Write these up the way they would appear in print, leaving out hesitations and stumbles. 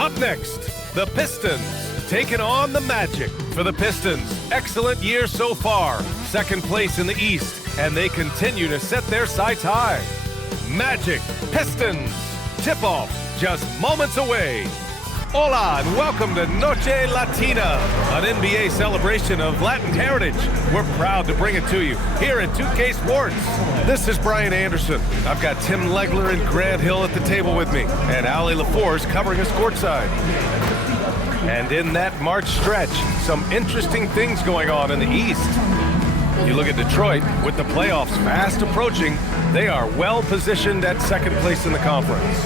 Up next, the Pistons taking on the Magic. For the Pistons, excellent year so far. Second place in the East, and they continue to set their sights high. Magic Pistons. Tip-off just moments away. Hola and welcome to Noche Latina, an NBA celebration of Latin heritage. We're proud to bring it to you here at 2K Sports. This is Brian Anderson. I've got Tim Legler and Grant Hill at the table with me, and Allie LaForce covering us courtside. And in that March stretch, some interesting things going on in the East. You look at Detroit, with the playoffs fast approaching, they are well positioned at second place in the conference.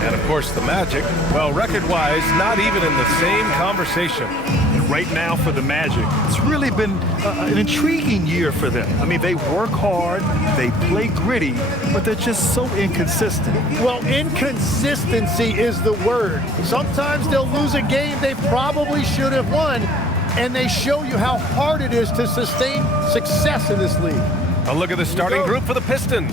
And of course the Magic, well, record-wise, not even in the same conversation. And right now for the Magic, it's really been an intriguing year for them. I mean, they work hard, they play gritty, but they're just so inconsistent. Well, inconsistency is the word. Sometimes they'll lose a game they probably should have won, and they show you how hard it is to sustain success in this league. A look at the starting group for the Pistons.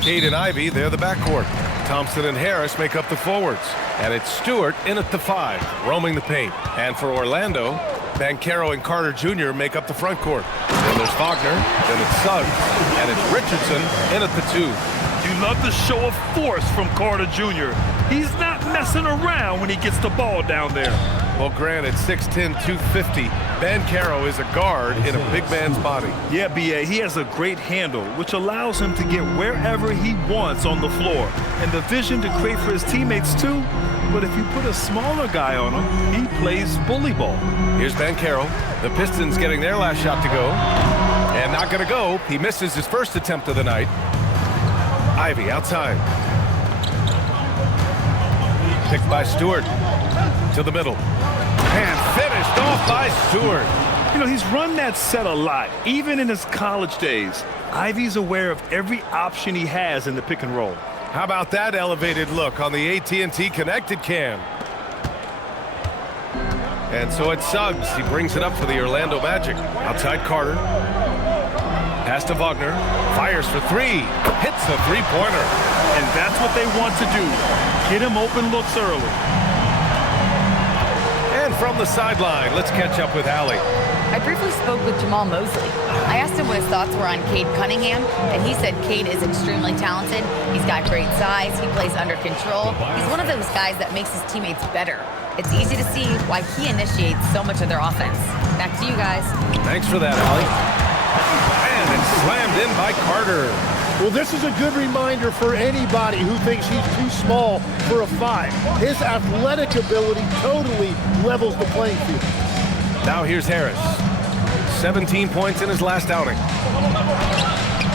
Cade and Ivy, they're the backcourt. Thompson and Harris make up the forwards. And it's Stewart in at the 5, roaming the paint. And for Orlando, Banchero and Carter Jr. make up the front court. Then there's Wagner, then it's Suggs, and it's Richardson in at the 2. You love the show of force from Carter Jr. He's not messing around when he gets the ball down there. Well, granted, 6'10", 250, Banchero is a guard in a big man's body. Yeah, B.A., he has a great handle, which allows him to get wherever he wants on the floor. And the vision to create for his teammates, too. But if you put a smaller guy on him, he plays bully ball. Here's Banchero. The Pistons getting their last shot to go. And not going to go. He misses his first attempt of the night. Ivy outside. Picked by Stewart. To the middle. And finished off by Stewart. You know, he's run that set a lot, even in his college days. Ivy's aware of every option he has in the pick and roll. How about that elevated look on the AT&T connected cam? And so it's Suggs. He brings it up for the Orlando Magic. Outside Carter. Pass to Wagner. Fires for 3. Hits the three-pointer. And that's what they want to do. Get him open looks early. And from the sideline, let's catch up with Allie. I briefly spoke with Jamal Mosley. I asked him what his thoughts were on Cade Cunningham, and he said Cade is extremely talented. He's got great size. He plays under control. He's one of those guys that makes his teammates better. It's easy to see why he initiates so much of their offense. Back to you guys. Thanks for that, Allie. And it's slammed in by Carter. Well, this is a good reminder for anybody who thinks he's too small for a 5. His athletic ability totally levels the playing field. Now here's Harris. 17 points in his last outing.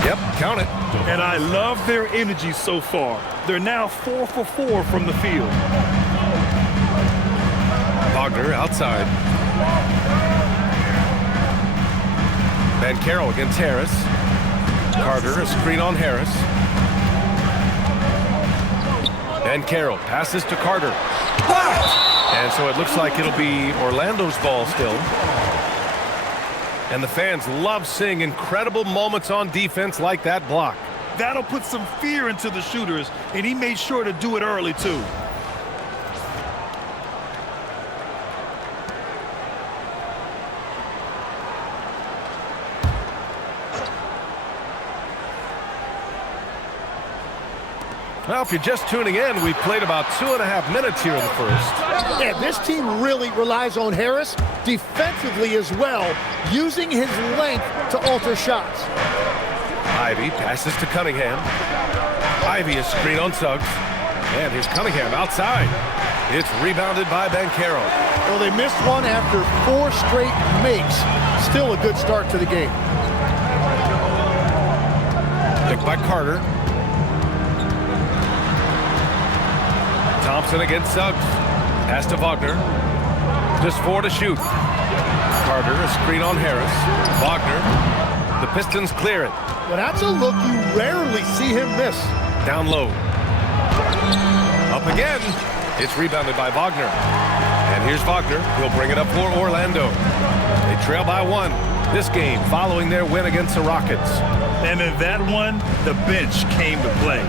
Yep, count it. And I love their energy so far. They're now 4 for 4 from the field. Wagner outside. Banchero against Harris. Carter, a screen on Harris. Banchero passes to Carter. And so it looks like it'll be Orlando's ball still. And the fans love seeing incredible moments on defense like that block. That'll put some fear into the shooters, and he made sure to do it early, too. Well, if you're just tuning in, we've played about 2.5 minutes here in the first. Yeah, this team really relies on Harris defensively as well, using his length to alter shots. Ivy passes to Cunningham. Ivy is screen on Suggs. And here's Cunningham outside. It's rebounded by Banchero. Well, they missed one after 4 straight makes. Still a good start to the game. Picked by Carter. Thompson against Suggs. Pass to Wagner. Just 4 to shoot. Carter, a screen on Harris. Wagner. The Pistons clear it. Well, that's a look you rarely see him miss. Down low. Up again. It's rebounded by Wagner. And here's Wagner. He'll bring it up for Orlando. They trail by 1. this game following their win against the Rockets. And in that one, the bench came to play.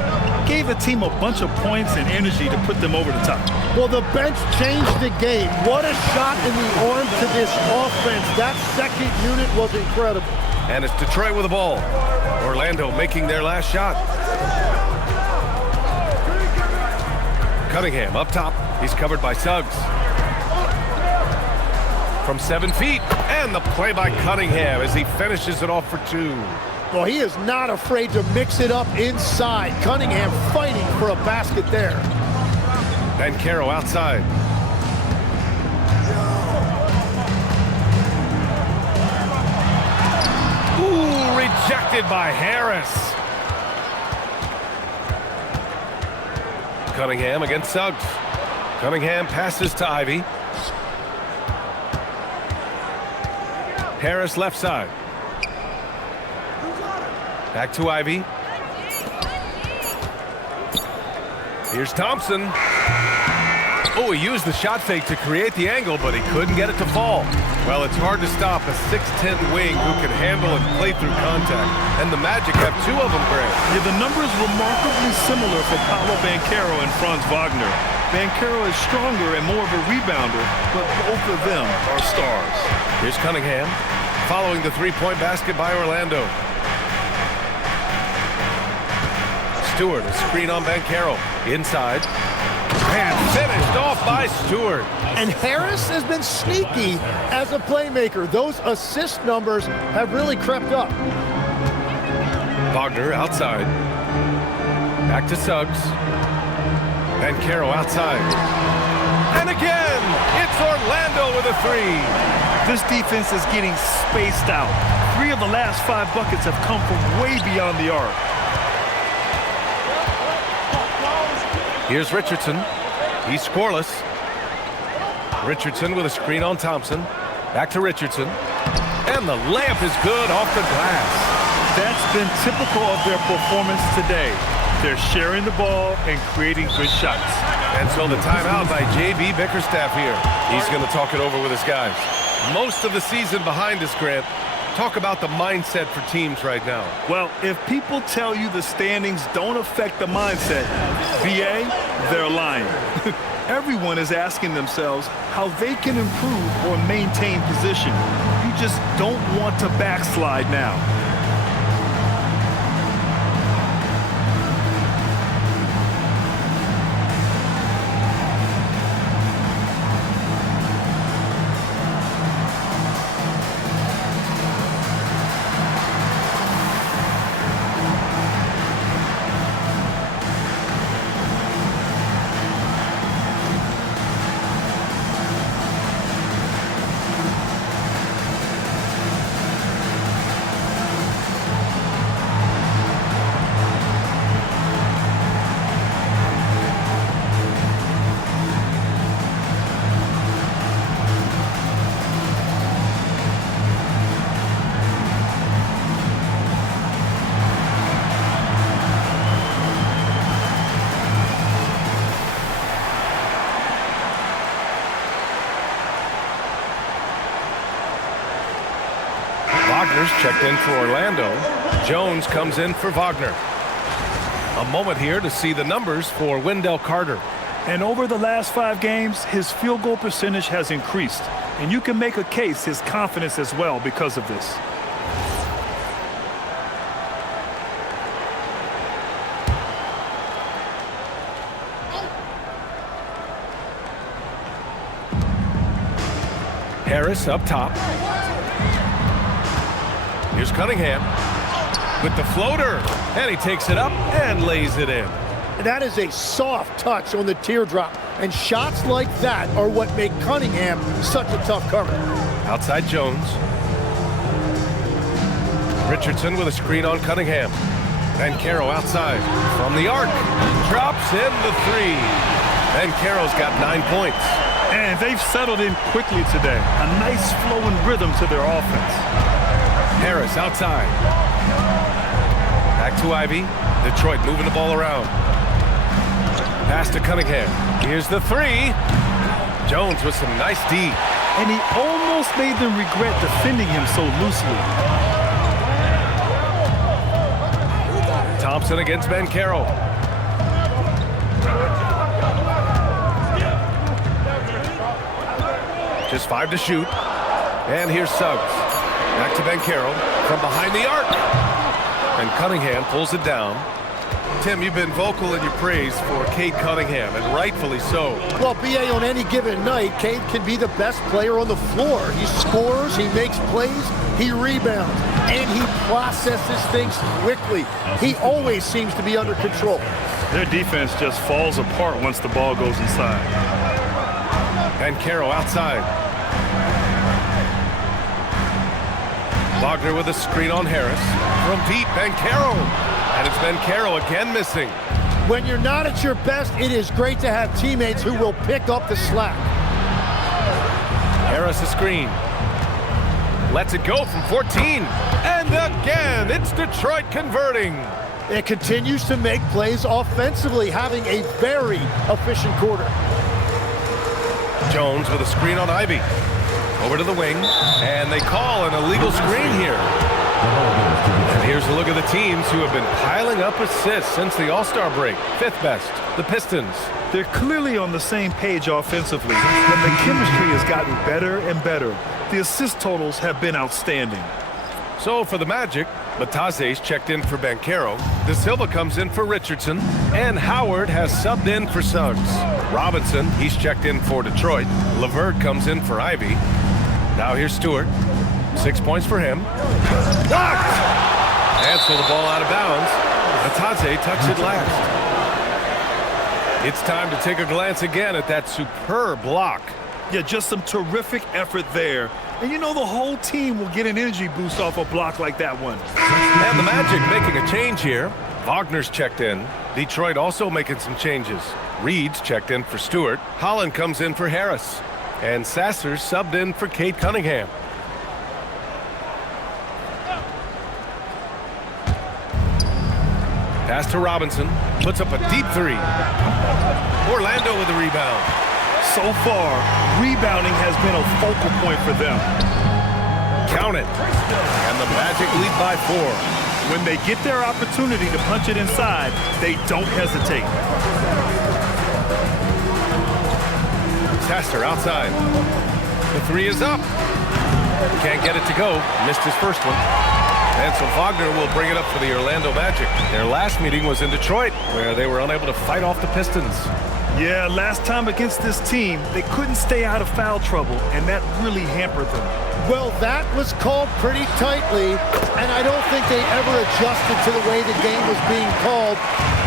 Gave a team a bunch of points and energy to put them over the top. Well, the bench changed the game. What a shot in the arm to this offense. That second unit was incredible. And it's Detroit with the ball. Orlando making their last shot. Cunningham up top. He's covered by Suggs. From 7 feet, and the play by Cunningham as he finishes it off for 2. Well, he is not afraid to mix it up inside. Cunningham fighting for a basket there. Banchero outside. Ooh, rejected by Harris. Cunningham against Suggs. Cunningham passes to Ivy. Harris left side. Back to Ivy. Here's Thompson. Oh, he used the shot fake to create the angle, but he couldn't get it to fall. Well, it's hard to stop a 6'10" wing who can handle and play through contact. And the Magic have 2 of them, Grant. Yeah, the numbers remarkably similar for Paolo Banchero and Franz Wagner. Banchero is stronger and more of a rebounder, but both of them are stars. Here's Cunningham following the 3-point basket by Orlando. Stewart, a screen on Banchero. Inside. And finished off by Stewart. And Harris has been sneaky as a playmaker. Those assist numbers have really crept up. Wagner outside. Back to Suggs. Banchero outside. And again, it's Orlando with a 3. This defense is getting spaced out. 3 of the last 5 buckets have come from way beyond the arc. Here's Richardson. He's scoreless. Richardson with a screen on Thompson. Back to Richardson. And the layup is good off the glass. That's been typical of their performance today. They're sharing the ball and creating good shots. And so the timeout by J.B. Bickerstaff here. He's going to talk it over with his guys. Most of the season behind us, Grant. Talk about the mindset for teams right now. Well, if people tell you the standings don't affect the mindset, BA, they're lying. Everyone is asking themselves how they can improve or maintain position. You just don't want to backslide now. Wagner's checked in for Orlando. Jones comes in for Wagner. A moment here to see the numbers for Wendell Carter. And over the last 5 games, his field goal percentage has increased. And you can make a case his confidence as well because of this. Harris up top. Here's Cunningham with the floater, and he takes it up and lays it in. That is a soft touch on the teardrop, and shots like that are what make Cunningham such a tough cover. Outside Jones. Richardson with a screen on Cunningham. Banchero outside from the arc. Drops in the 3. Banchero's got 9 points. And they've settled in quickly today. A nice flow and rhythm to their offense. Harris outside. Back to Ivy. Detroit moving the ball around. Pass to Cunningham. Here's the 3. Jones with some nice D. and he almost made them regret defending him so loosely. Thompson against Banchero. Just 5 to shoot. And here's Suggs. Back to Banchero from behind the arc. And Cunningham pulls it down. Tim, you've been vocal in your praise for Cade Cunningham, and rightfully so. Well, B.A., on any given night, Cade can be the best player on the floor. He scores, he makes plays, he rebounds, and he processes things quickly. He always seems to be under control. Their defense just falls apart once the ball goes inside. Banchero outside. Wagner with a screen on Harris. From deep, Banchero. And it's Banchero again missing. When you're not at your best, it is great to have teammates who will pick up the slack. Harris a screen. Lets it go from 14. And again, it's Detroit converting. It continues to make plays offensively, having a very efficient quarter. Jones with a screen on Ivy. Over to the wing. And they call an illegal screen here. And here's a look at the teams who have been piling up assists since the All-Star break. 5th best, the Pistons. They're clearly on the same page offensively, and the chemistry has gotten better and better. The assist totals have been outstanding. So for the Magic, Batase's checked in for Banchero. De Silva comes in for Richardson. And Howard has subbed in for Suggs. Robinson, he's checked in for Detroit. LeVert comes in for Ivy. Now here's Stewart. 6 points for him. Blocked! And so the ball out of bounds. Batase tucks it last. It's time to take a glance again at that superb block. Yeah, just some terrific effort there. And you know the whole team will get an energy boost off a block like that one. And the Magic making a change here. Wagner's checked in. Detroit also making some changes. Reed's checked in for Stewart. Holland comes in for Harris. And Sasser's subbed in for Cade Cunningham. Pass to Robinson. Puts up a deep 3. Orlando with the rebound. So far, rebounding has been a focal point for them. Count it. And the Magic lead by 4. When they get their opportunity to punch it inside, they don't hesitate. Sasser outside. The 3 is up. Can't get it to go. Missed his first one. And so Wagner will bring it up for the Orlando Magic. Their last meeting was in Detroit, where they were unable to fight off the Pistons. Yeah, last time against this team, they couldn't stay out of foul trouble, and that really hampered them. Well, that was called pretty tightly, and I don't think they ever adjusted to the way the game was being called.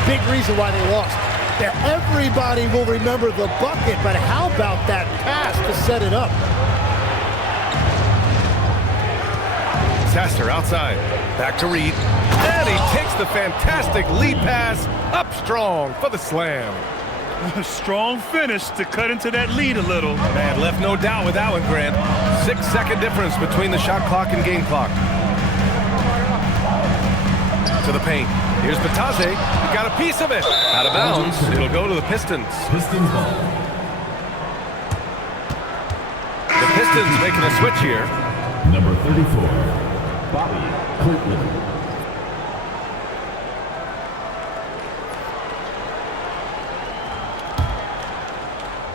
Big reason why they lost. Now, everybody will remember the bucket, but how about that pass to set it up? Sasser outside. Back to Reed. And he takes the fantastic lead pass up strong for the slam. A strong finish to cut into that lead a little. Man, left no doubt with that one, Grant. 6-second difference between the shot clock and game clock. To the paint. Here's Batase. Got a piece of it. Out of bounds. It'll go to the Pistons. Pistons ball. The Pistons making a switch here. Number 34, Bobby Copeland.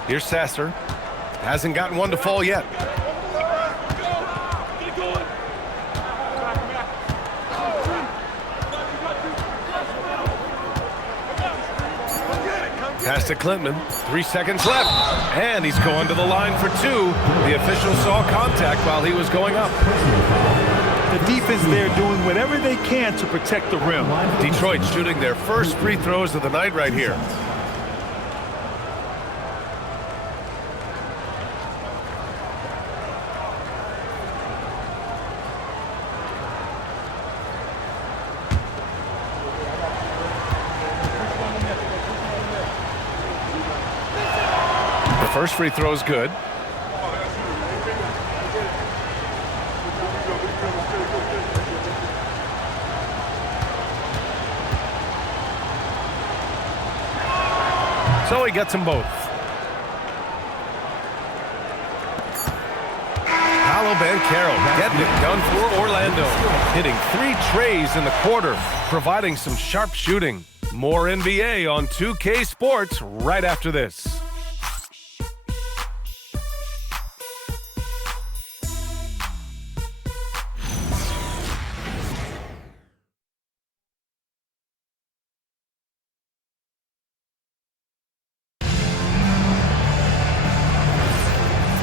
Here's Sasser. Hasn't gotten one to fall yet. Pass to Clinton. 3 seconds left. And he's going to the line for 2. The official saw contact while he was going up. The defense there doing whatever they can to protect the rim. Detroit shooting their first free throws of the night right here. First free throw is good. So he gets them both. Paolo Banchero getting it done for Orlando. Hitting 3 trays in the quarter, providing some sharp shooting. More NBA on 2K Sports right after this.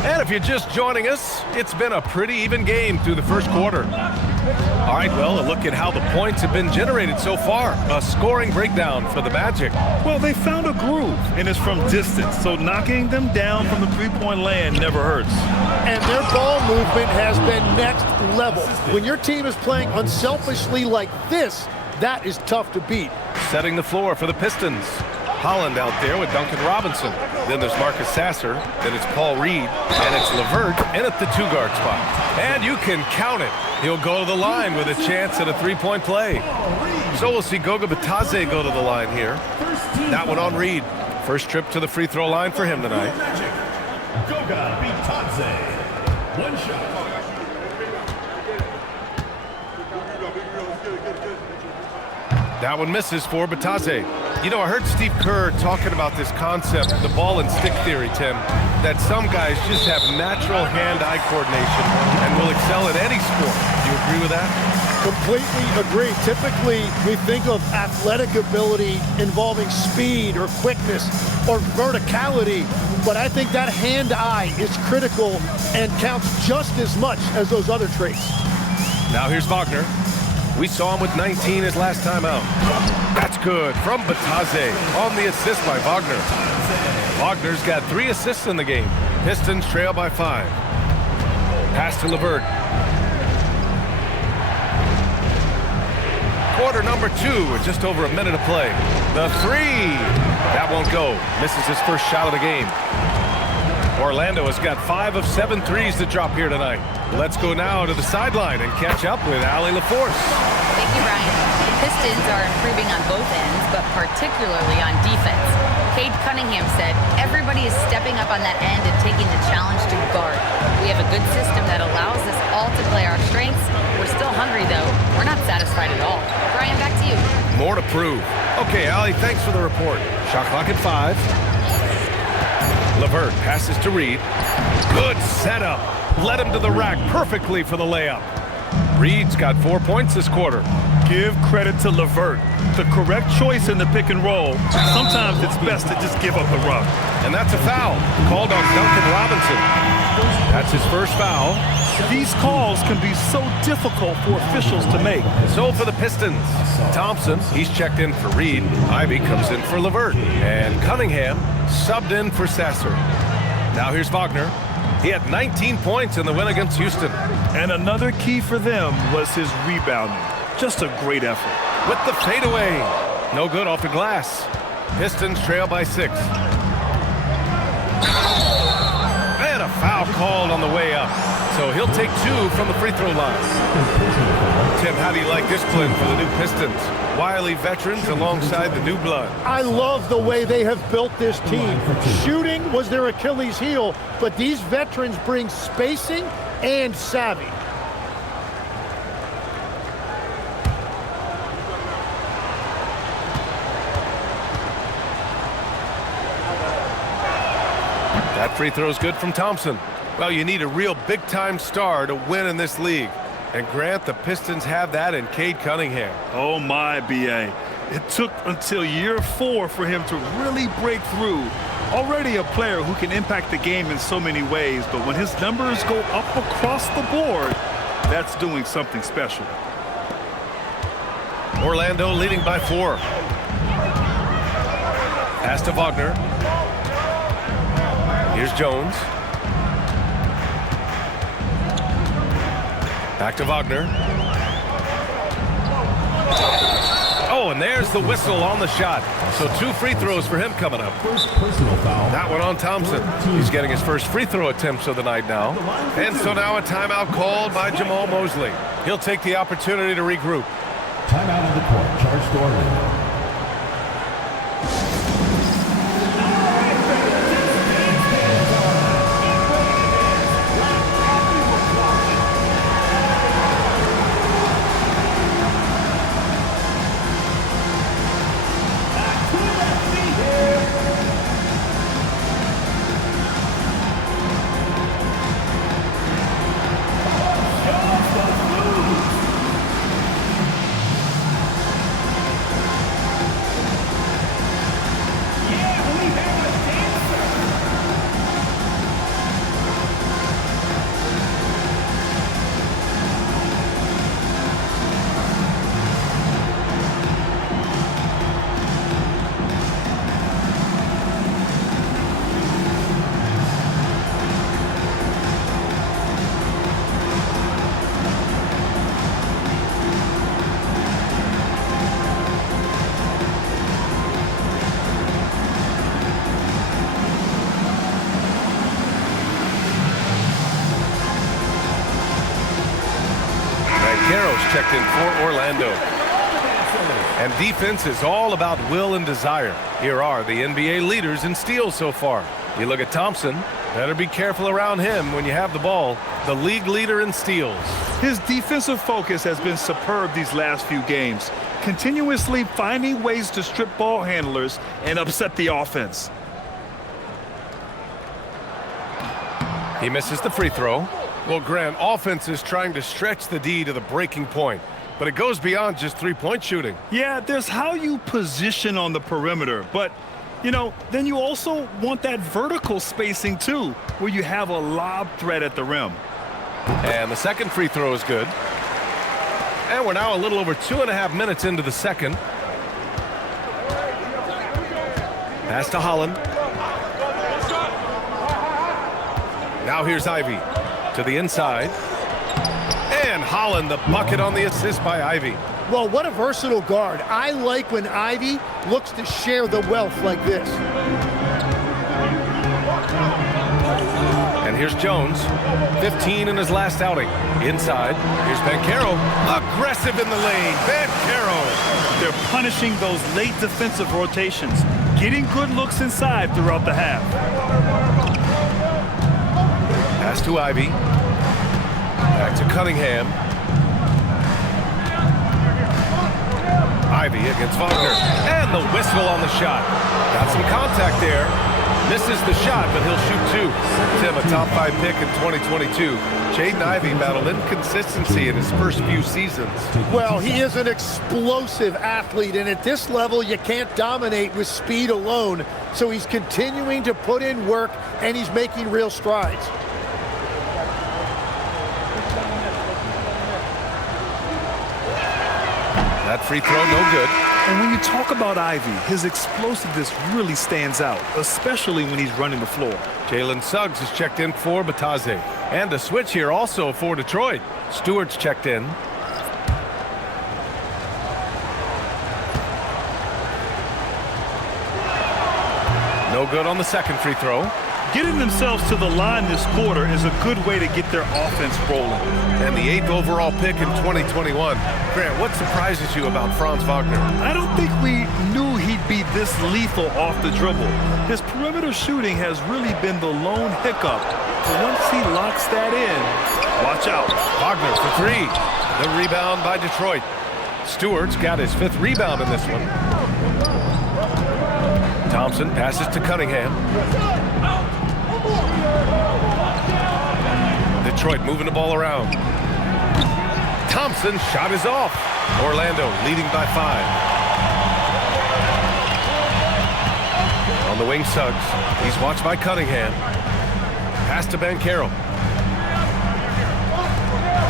And if you're just joining us, it's been a pretty even game through the first quarter. All right, well, a look at how the points have been generated so far. A scoring breakdown for the Magic. Well, they found a groove, and it's from distance, so knocking them down from the three-point land never hurts. And their ball movement has been next level. When your team is playing unselfishly like this, that is tough to beat. Setting the floor for the Pistons. Holland out there with Duncan Robinson. Then there's Marcus Sasser. Then it's Paul Reed. And it's LeVert in at the 2-guard spot. And you can count it. He'll go to the line with a chance at a 3-point play. So we'll see Goga Bitadze go to the line here. That one on Reed. First trip to the free throw line for him tonight. Goga Bitadze. One shot. That one misses for Bitadze. You know, I heard Steve Kerr talking about this concept, the ball and stick theory, Tim, that some guys just have natural hand-eye coordination and will excel at any sport. Do you agree with that? Completely agree. Typically, we think of athletic ability involving speed or quickness or verticality, but I think that hand-eye is critical and counts just as much as those other traits. Now here's Wagner. We saw him with 19 his last time out. That's good from Bitadze on the assist by Wagner. Wagner's got 3 assists in the game. Pistons trail by 5. Pass to LeVert. Quarter number 2 with just over a minute to play. The 3. That won't go. Misses his first shot of the game. Orlando has got 5 of 7 threes to drop here tonight. Let's go now to the sideline and catch up with Allie LaForce. Thank you, Brian. The Pistons are improving on both ends, but particularly on defense. Cade Cunningham said, everybody is stepping up on that end and taking the challenge to guard. We have a good system that allows us all to play our strengths. We're still hungry, though. We're not satisfied at all. Brian, back to you. More to prove. Okay, Allie, thanks for the report. Shot clock at 5. LeVert passes to Reed. Good setup. Led him to the rack perfectly for the layup. Reed's got 4 points this quarter. Give credit to LeVert. The correct choice in the pick and roll. Sometimes it's best to just give up the rock. And that's a foul called on Duncan Robinson. That's his first foul. These calls can be so difficult for officials to make. So for the Pistons, Thompson, he's checked in for Reed. Ivy comes in for LeVert. And Cunningham subbed in for Sasser. Now here's Wagner. He had 19 points in the win against Houston. And another key for them was his rebounding. Just a great effort. With the fadeaway. No good off the glass. Pistons trail by 6. And a foul called on the way up. So he'll take 2 from the free throw line. Tim, how do you like this blend for the new Pistons? Wily veterans alongside the new blood. I love the way they have built this team. Shooting was their Achilles heel, but these veterans bring spacing and savvy. That free throw is good from Thompson. Well, you need a real big-time star to win in this league. And Grant, the Pistons have that in Cade Cunningham. Oh my, B.A. It took until year 4 for him to really break through. Already a player who can impact the game in so many ways, but when his numbers go up across the board, that's doing something special. Orlando leading by 4. Pass to Wagner. Here's Jones. Back to Wagner. Oh, and there's the whistle on the shot. So 2 free throws for him coming up. First personal foul. That one on Thompson. He's getting his first free throw attempts of the night now. And so now a timeout called by Jamal Mosley. He'll take the opportunity to regroup. Timeout on the court. Charge to Orlando. second for Orlando. And defense is all about will and desire. Here are the NBA leaders in steals so far. You look at Thompson, better be careful around him when you have the ball. The league leader in steals. His defensive focus has been superb these last few games, continuously finding ways to strip ball handlers and upset the offense. He misses the free throw. Well, Grant, offense is trying to stretch the D to the breaking point, but it goes beyond just three-point shooting. Yeah, there's how you position on the perimeter, but, you know, then you also want that vertical spacing too, where you have a lob threat at the rim. And the second free throw is good. And we're now a little over 2.5 minutes into the second. Pass to Holland. Now here's Ivy to the inside. And Holland, the bucket on the assist by Ivy. Well, what a versatile guard. I like when Ivy looks to share the wealth like this. And here's Jones, 15 in his last outing. Inside, here's Banchero, aggressive in the lane. Banchero. They're punishing those late defensive rotations, getting good looks inside throughout the half. Pass to Ivy. Back to Cunningham. Ivy against Wagner. And the whistle on the shot. Got some contact there. Misses the shot, but he'll shoot two. Tim, a top 5 pick in 2022. Jaden Ivey battled inconsistency in his first few seasons. Well, he is an explosive athlete, and at this level, you can't dominate with speed alone. So he's continuing to put in work, and he's making real strides. That free throw, no good. And when you talk about Ivy, his explosiveness really stands out, especially when he's running the floor. Jalen Suggs is checked in for Batadze. And a switch here also for Detroit. Stewart's checked in. No good on the second free throw. Getting themselves to the line this quarter is a good way to get their offense rolling. And the 8th overall pick in 2021. Grant, what surprises you about Franz Wagner? I don't think we knew he'd be this lethal off the dribble. His perimeter shooting has really been the lone hiccup. But once he locks that in, watch out. Wagner for three. The rebound by Detroit. Stewart's got his 5th rebound in this one. Thompson passes to Cunningham. Detroit moving the ball around. Thompson shot is off. Orlando leading by 5. On the wing, Suggs. He's watched by Cunningham. Pass to Banchero.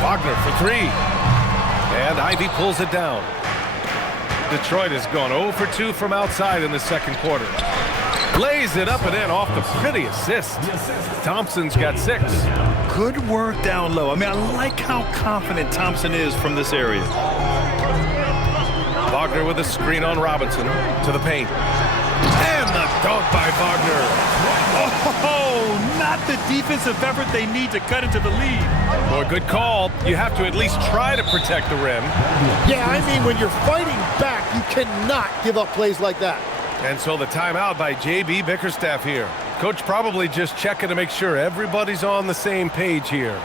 Wagner for 3. And Ivy pulls it down. Detroit has gone 0 for 2 from outside in the second quarter. Lays it up and in off the pretty assist. Thompson's got 6. Good work down low. I mean, I like how confident Thompson is from this area. Wagner with a screen on Robinson to the paint. And the dunk by Wagner. Oh, not the defensive effort they need to cut into the lead. Well, good call. You have to at least try to protect the rim. Yeah, I mean, when you're fighting back, you cannot give up plays like that. And so the timeout by J.B. Bickerstaff here. Coach probably just checking to make sure everybody's on the same page here.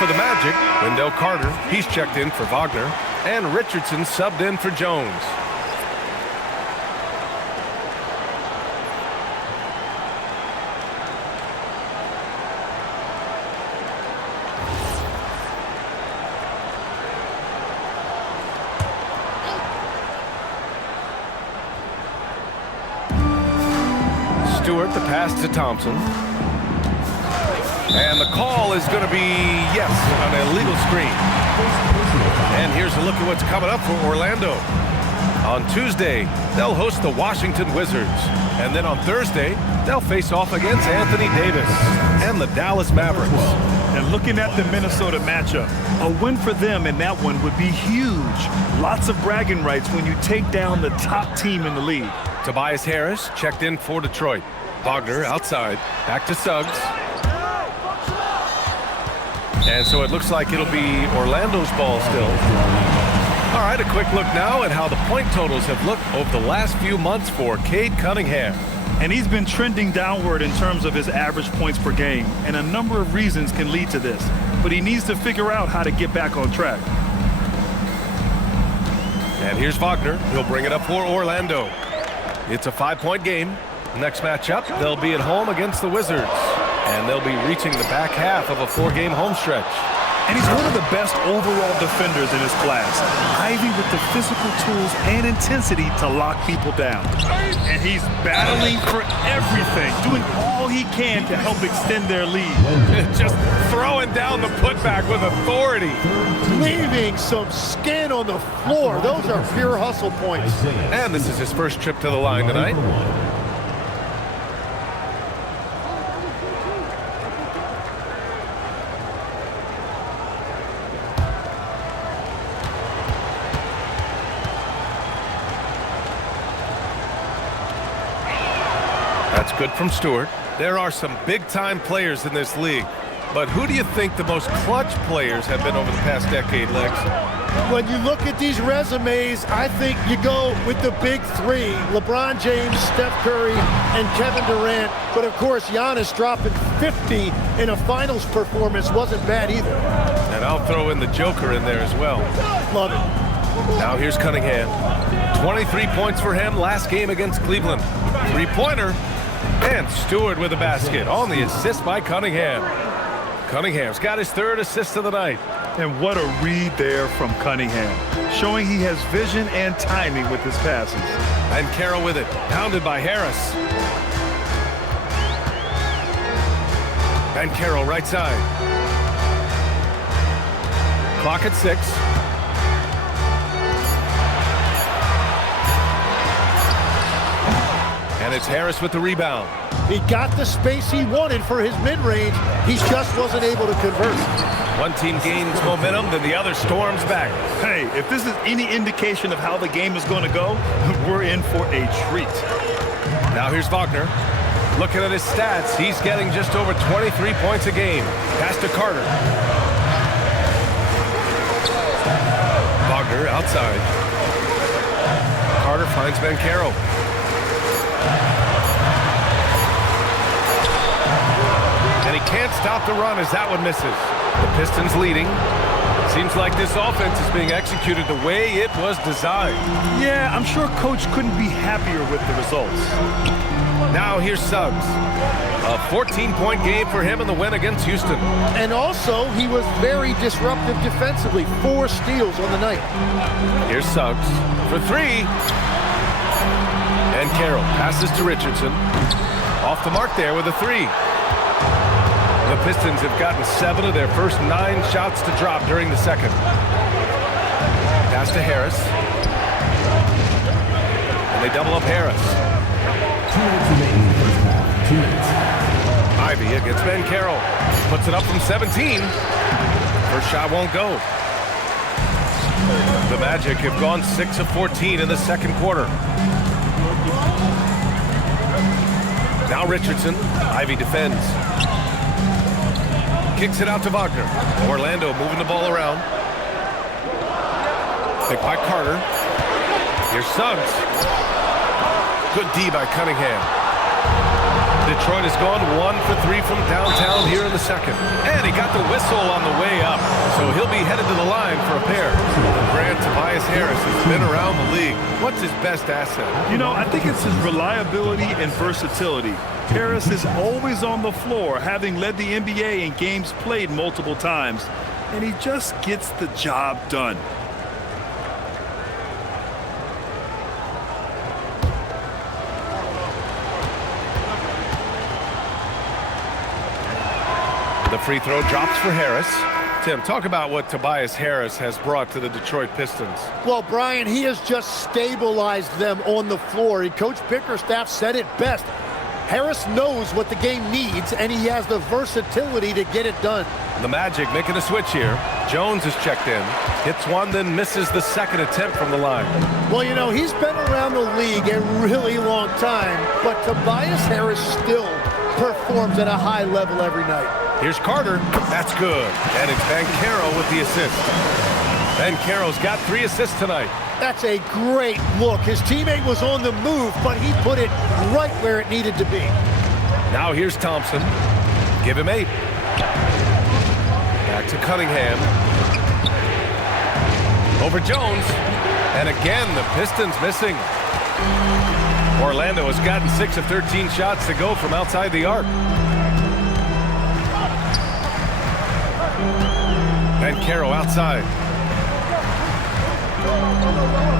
for the Magic, Wendell Carter, he's checked in for Wagner, and Richardson subbed in for Jones. Stewart, the pass to Thompson. And the call is going to be, yes, an illegal screen. And here's a look at what's coming up for Orlando. On Tuesday, they'll host the Washington Wizards. And then on Thursday, they'll face off against Anthony Davis and the Dallas Mavericks. And looking at the Minnesota matchup, a win for them in that one would be huge. Lots of bragging rights when you take down the top team in the league. Tobias Harris checked in for Detroit. Wagner outside, back to Suggs. And so it looks like it'll be Orlando's ball still. All right, a quick look now at how the point totals have looked over the last few months for Cade Cunningham. And he's been trending downward in terms of his average points per game, and a number of reasons can lead to this. But he needs to figure out how to get back on track. And here's Wagner. He'll bring it up for Orlando. It's a 5-point game. Next matchup, they'll be at home against the Wizards. And they'll be reaching the back half of a 4-game home stretch. And he's one of the best overall defenders in his class. Ivy with the physical tools and intensity to lock people down. And he's battling for everything, doing all he can to help extend their lead. Just throwing down the putback with authority. Leaving some skin on the floor. Those are pure hustle points. And this is his first trip to the line tonight. That's good from Stewart. There are some big-time players in this league. But who do you think the most clutch players have been over the past decade, Lex? When you look at these resumes, I think you go with the big three. LeBron James, Steph Curry, and Kevin Durant. But, of course, Giannis dropping 50 in a finals performance wasn't bad either. And I'll throw in the Joker in there as well. Love it. Now here's Cunningham. 23 points for him last game against Cleveland. Three-pointer. And Stewart with a basket on the assist by Cunningham. Cunningham's got his third assist of the night. And what a read there from Cunningham, showing he has vision and timing with his passes. And Carroll with it, pounded by Harris. And Carroll right side. Clock at 6. And it's Harris with the rebound. He got the space he wanted for his mid-range. He just wasn't able to convert. One team gains momentum, then the other storms back. Hey, if this is any indication of how the game is going to go, we're in for a treat. Now here's Wagner. Looking at his stats, he's getting just over 23 points a game. Pass to Carter. Wagner outside. Carter finds Banchero. And he can't stop the run as that one misses. The Pistons leading. Seems like this offense is being executed the way it was designed. Yeah, I'm sure Coach couldn't be happier with the results. Now here's Suggs. A 14-point game for him in the win against Houston. And also, he was very disruptive defensively. 4 steals on the night. Here's Suggs for 3. And Carroll passes to Richardson. Off the mark there with a 3. The Pistons have gotten 7 of their first 9 shots to drop during the second. Pass to Harris. And they double up Harris. 2 minutes remaining in the first half. 2 minutes. Ivy against Banchero. Puts it up from 17. First shot won't go. The Magic have gone 6 of 14 in the second quarter. Now Richardson. Ivy defends. Kicks it out to Wagner. Orlando moving the ball around. Picked by Carter. Here's Suggs. Good D by Cunningham. Detroit has gone 1 for 3 from downtown here in the second. And he got the whistle on the way up, so he'll be headed to the line for a pair. Grant Tobias Harris has been around the league. What's his best asset? You know, I think it's his reliability and versatility. Harris is always on the floor, having led the NBA in games played multiple times, and he just gets the job done. The free throw drops for Harris. Tim, talk about what Tobias Harris has brought to the Detroit Pistons. Well, Brian, he has just stabilized them on the floor. Coach Bickerstaff said it best. Harris knows what the game needs, and he has the versatility to get it done. The Magic making a switch here. Jones is checked in. Hits one, then misses the second attempt from the line. Well, you know, he's been around the league a really long time, but Tobias Harris still performs at a high level every night. Here's Carter. That's good. And it's Banchero with the assist. Banchero's got 3 assists tonight. That's a great look. His teammate was on the move, but he put it right where it needed to be. Now here's Thompson. Give him 8. Back to Cunningham. Over Jones. And again, the Pistons missing. Orlando has gotten 6 of 13 shots to go from outside the arc. Banchero outside.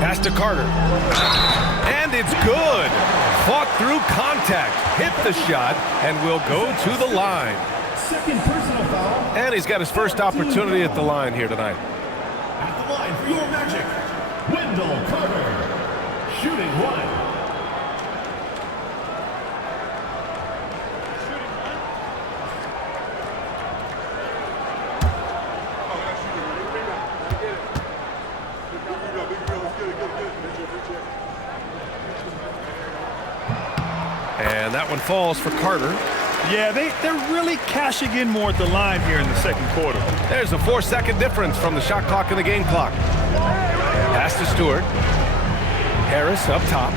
Pass to Carter. And it's good. Fought through contact. Hit the shot and will go to the line. Second personal foul. And he's got his first opportunity at the line here tonight. At the line for your Magic, Wendell Carter. Shooting 1. And that one falls for Carter. Yeah, they're really cashing in more at the line here in the second quarter. There's a 4-second difference from the shot clock and the game clock. Pass to Stewart. Harris up top.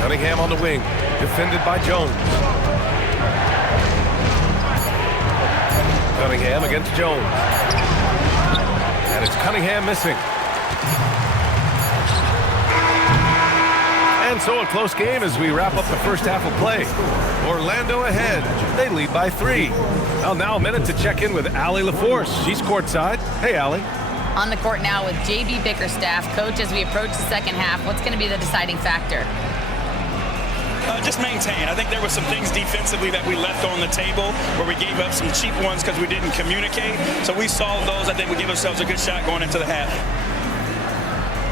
Cunningham on the wing. Defended by Jones. Cunningham against Jones. And it's Cunningham missing. And so a close game as we wrap up the first half of play. Orlando ahead. They lead by 3. Well, now a minute to check in with Allie LaForce. She's courtside. Hey, Allie. On the court now with JB Bickerstaff. Coach, as we approach the second half, what's going to be the deciding factor? Just maintain. I think there were some things defensively that we left on the table where we gave up some cheap ones because we didn't communicate. So we solved those. I think we give ourselves a good shot going into the half.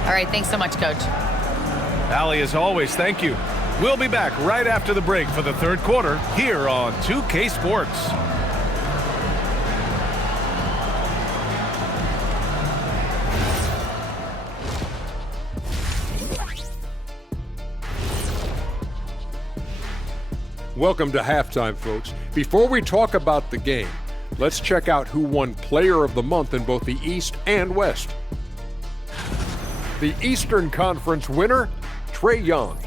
All right, thanks so much, Coach. Allie, as always, thank you. We'll be back right after the break for the third quarter here on 2K Sports. Welcome to halftime, folks. Before we talk about the game, let's check out who won Player of the Month in both the East and West. The Eastern Conference winner, Trae Young.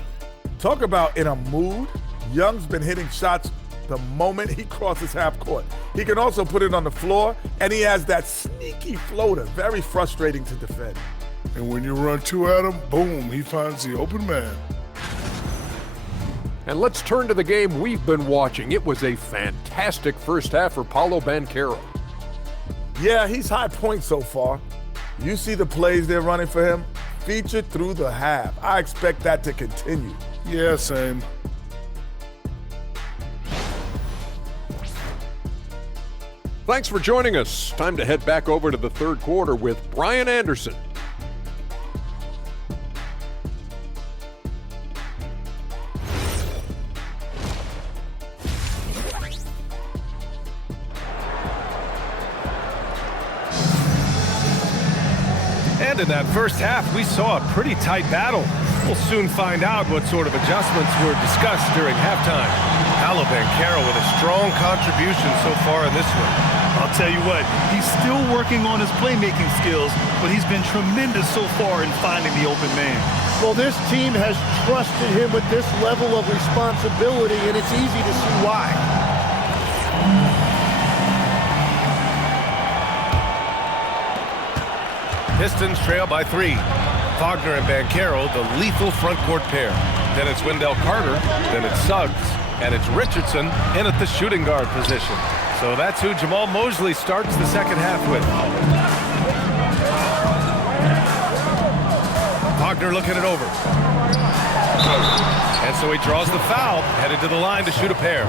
Talk about in a mood. Young's been hitting shots the moment he crosses half court. He can also put it on the floor, and he has that sneaky floater. Very frustrating to defend. And when you run 2 at him, boom, he finds the open man. And let's turn to the game we've been watching. It was a fantastic first half for Paolo Banchero. Yeah, he's high point so far. You see the plays they're running for him? Featured through the half. I expect that to continue. Yeah, same. Thanks for joining us. Time to head back over to the third quarter with Brian Anderson. And in that first half, we saw a pretty tight battle. We'll soon find out what sort of adjustments were discussed during halftime. Paolo Banchero with a strong contribution so far in this one. I'll tell you what, he's still working on his playmaking skills, but he's been tremendous so far in finding the open man. Well, this team has trusted him with this level of responsibility, and it's easy to see why. Pistons trail by 3. Wagner and Banchero, the lethal front court pair. Then it's Wendell Carter, then it's Suggs, and it's Richardson in at the shooting guard position. So that's who Jamal Mosley starts the second half with. Wagner looking it over. And so he draws the foul, headed to the line to shoot a pair.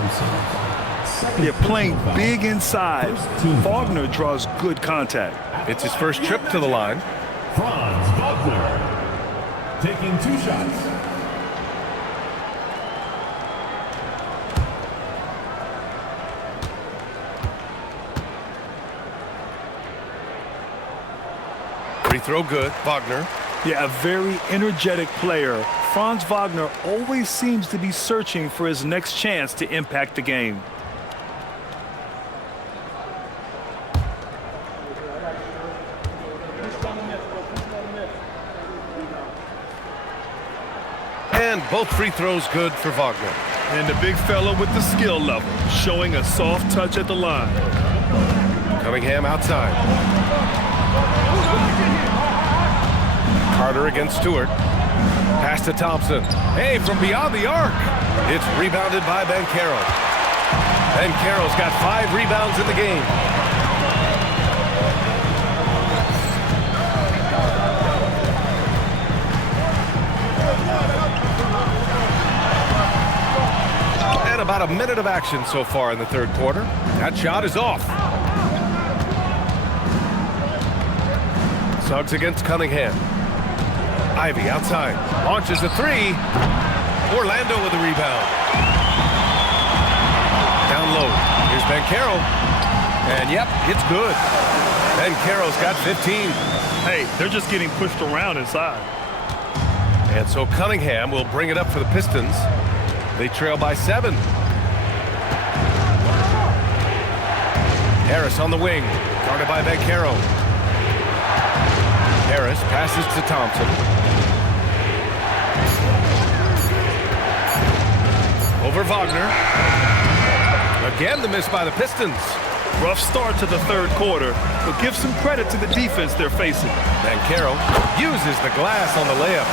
Yeah, playing big inside. Wagner draws good contact. It's his first trip to the line. Franz Wagner taking 2 shots. Free throw good, Wagner. Yeah, a very energetic player. Franz Wagner always seems to be searching for his next chance to impact the game. And both free throws good for Wagner. And the big fella with the skill level, showing a soft touch at the line. Cunningham outside. Carter against Stewart. Pass to Thompson. Hey, from beyond the arc. It's rebounded by Banchero. Banchero's got 5 rebounds in the game. And about a minute of action so far in the third quarter. That shot is off. Suggs against Cunningham. Ivy outside. Launches a 3. Orlando with a rebound. Down low. Here's Banchero. And yep, it's good. Banchero's got 15. Hey, they're just getting pushed around inside. And so Cunningham will bring it up for the Pistons. They trail by 7. Harris on the wing. Guarded by Banchero. Harris passes to Thompson. Over Wagner. Again, the miss by the Pistons. Rough start to the third quarter, but give some credit to the defense they're facing. Banchero uses the glass on the layup.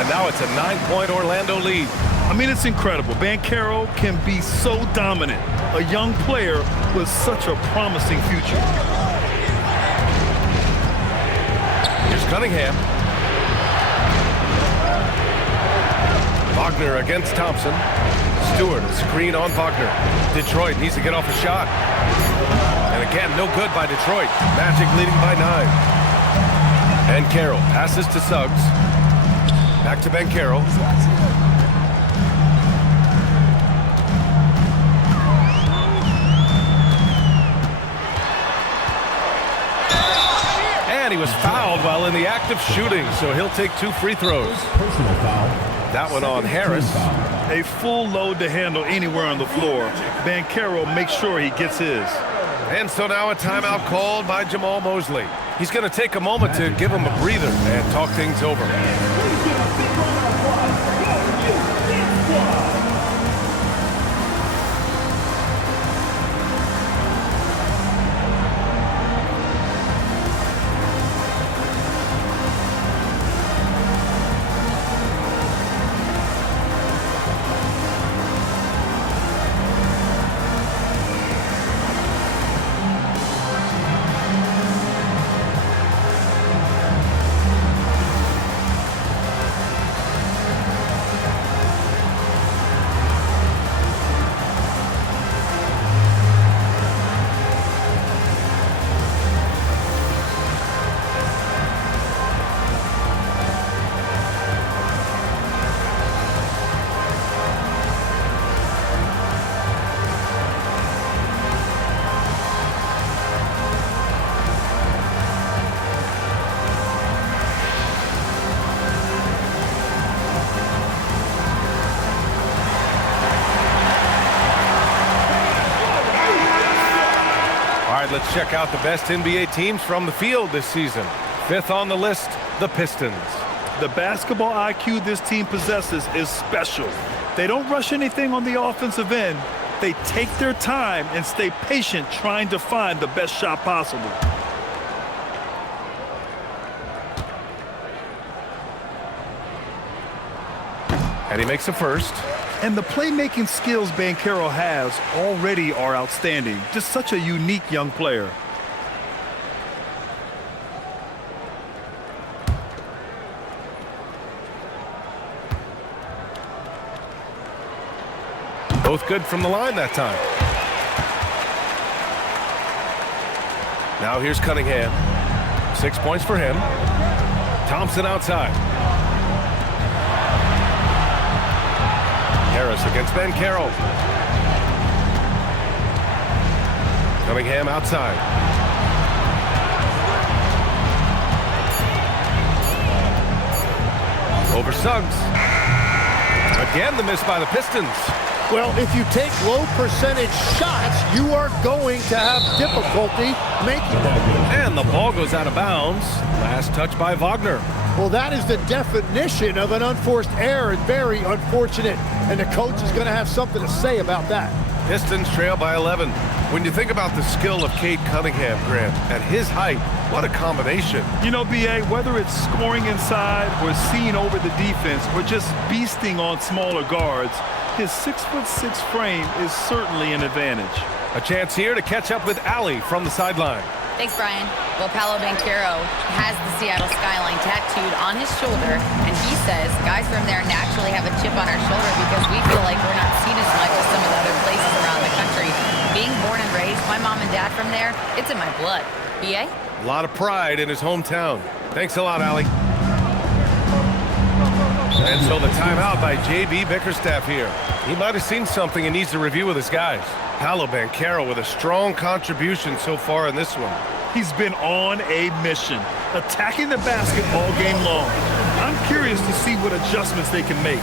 And now it's a 9-point Orlando lead. I mean, it's incredible. Banchero can be so dominant. A young player with such a promising future. Here's Cunningham. Wagner against Thompson. Stewart, screen on Wagner. Detroit needs to get off a shot. And again, no good by Detroit. Magic leading by 9. Banchero passes to Suggs. Back to Banchero. And he was fouled while in the act of shooting, so he'll take 2 free throws. Personal foul. That one on Harris. A full load to handle anywhere on the floor. Banchero makes sure he gets his. And so now a timeout called by Jamal Mosley. He's going to take a moment to give him a breather and talk things over. right, let's check out the best NBA teams from the field this season. 5th on the list, the Pistons. The basketball IQ this team possesses is special. They don't rush anything on the offensive end. They take their time and stay patient trying to find the best shot possible. And he makes a first. And the playmaking skills Banchero has already are outstanding. Just such a unique young player. Both good from the line that time. Now here's Cunningham. 6 points for him. Thompson outside. Harris against Banchero. Cunningham outside. Over Suggs. Again, the miss by the Pistons. Well, if you take low percentage shots, you are going to have difficulty making them. And the ball goes out of bounds. Last touch by Wagner. Well, that is the definition of an unforced error and very unfortunate. And the coach is going to have something to say about that. Pistons trail by 11. When you think about the skill of Cade Cunningham, Grant, at his height, what a combination. You know, B.A., whether it's scoring inside or seeing over the defense or just beasting on smaller guards, his 6'6" frame is certainly an advantage. A chance here to catch up with Allie from the sideline. Thanks, Brian. Well, Paolo Banchero has the Seattle skyline tattooed on his shoulder, and he says guys from there naturally have a chip on our shoulder because we feel like we're not seen as much as some of the other places around the country. Being born and raised, my mom and dad from there, it's in my blood. B.A.? A lot of pride in his hometown. Thanks a lot, Allie. And so the timeout by J.B. Bickerstaff here. He might have seen something and needs to review with his guys. Paolo Banchero with a strong contribution so far in this one. He's been on a mission, attacking the basket all game long. I'm curious to see what adjustments they can make.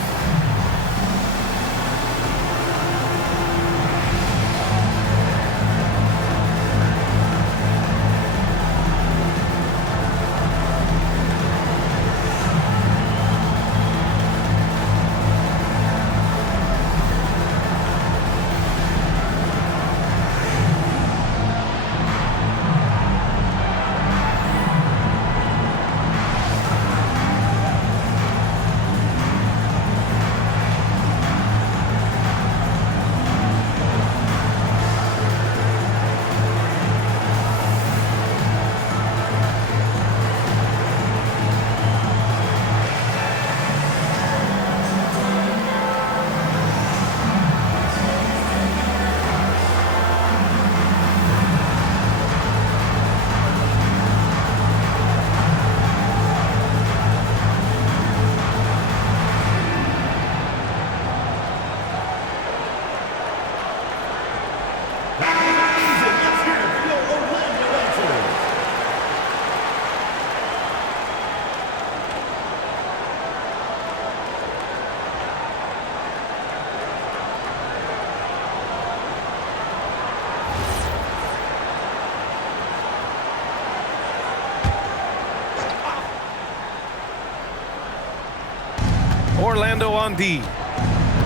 Orlando on D.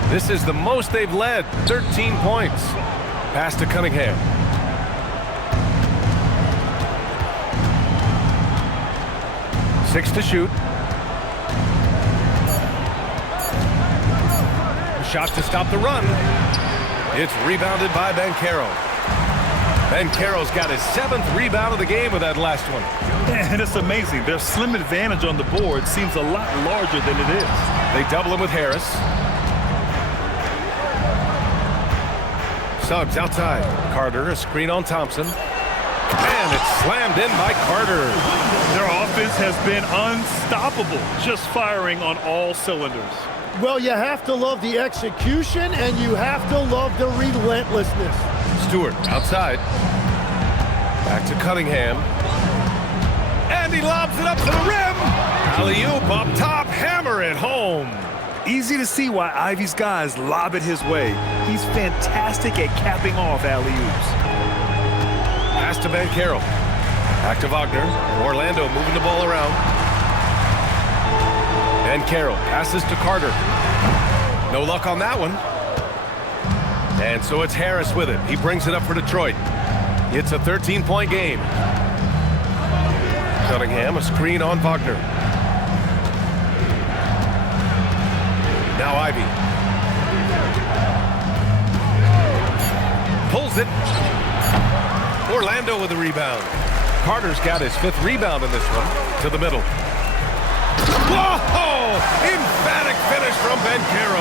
This is the most they've led, 13 points. Pass to Cunningham. Six to shoot. Shot to stop the run. It's rebounded by Banchero. Banchero's got his 7th rebound of the game with that last one. And it's amazing. Their slim advantage on the board seems a lot larger than it is. They double him with Harris. Suggs outside. Carter, a screen on Thompson. And it's slammed in by Carter. Their offense has been unstoppable, just firing on all cylinders. Well, you have to love the execution, and you have to love the relentlessness. Stewart outside. Back to Cunningham. And he lobs it up to the rim. Alley-oop up top, hammer it home. Easy to see why Ivy's guys lob it his way. He's fantastic at capping off alley-oops. Pass to Banchero. Back to Wagner. Orlando moving the ball around. Banchero passes to Carter. No luck on that one. And so it's Harris with it. He brings it up for Detroit. It's a 13-point game. Cunningham, a screen on Wagner. Now Ivy. Pulls it. Orlando with the rebound. Carter's got his 5th rebound in this one. To the middle. Whoa! Emphatic finish from Banchero.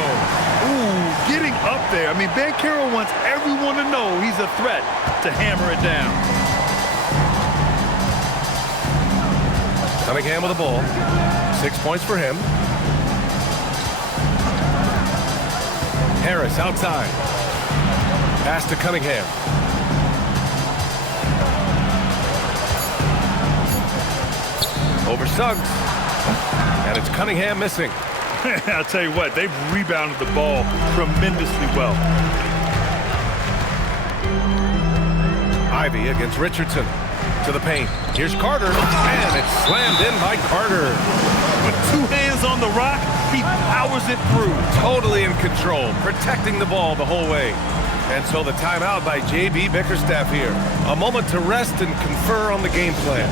Ooh, getting up there. I mean, Banchero wants everyone to know he's a threat to hammer it down. Cunningham with the ball. 6 points for him. Harris outside. Pass to Cunningham. Over Suggs. And it's Cunningham missing. I'll tell you what, they've rebounded the ball tremendously well. Ivy against Richardson. To the paint. Here's Carter. And it's slammed in by Carter. With 2 hands on the rock, he powers it through. Totally in control, protecting the ball the whole way. And so the timeout by J.B. Bickerstaff here. A moment to rest and confer on the game plan.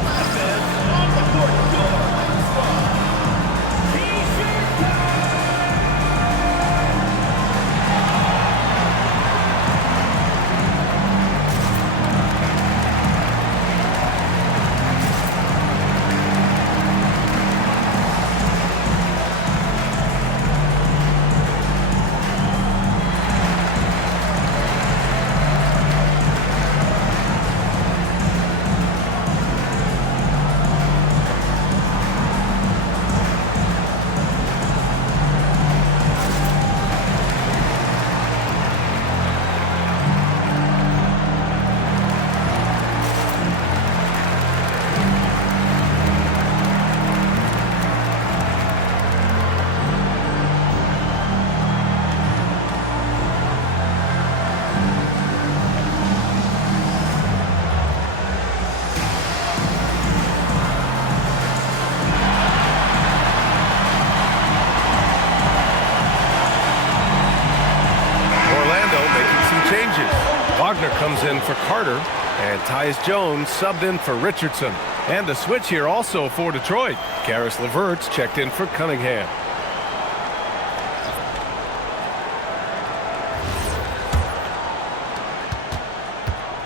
Wagner comes in for Carter, and Tyus Jones subbed in for Richardson. And a switch here also for Detroit. Karis LeVert's checked in for Cunningham.